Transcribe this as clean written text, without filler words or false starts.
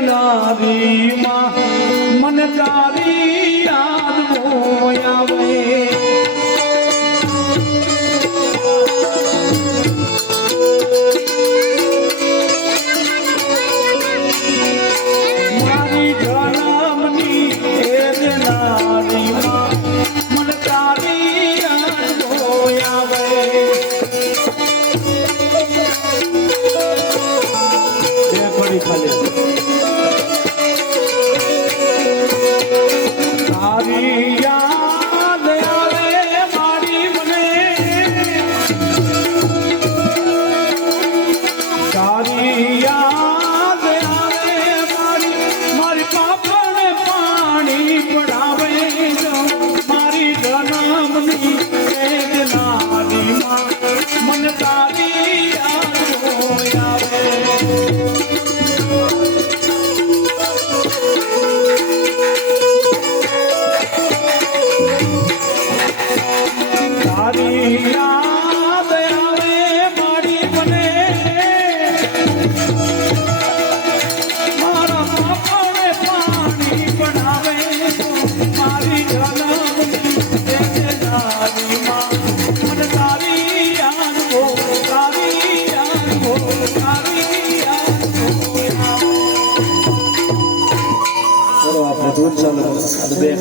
નારી માં મને તારી યાદ આવે મારી જન્મની નારી માં મને તારી યાદ આવે તારી યાદ આવે મારી મને તારી યાદ આવે મારી પાપને પાણી પડાવે મારી જન્મની નારી માં મને તારી યાદ આવે તારી યાદ આવે મારી મને મારા પાપને પાણી પડાવે મારી જન્મની નારી માં મને તારી યાદ તારી યાદ તારી યાદ આપણે દૂધ ચાલુ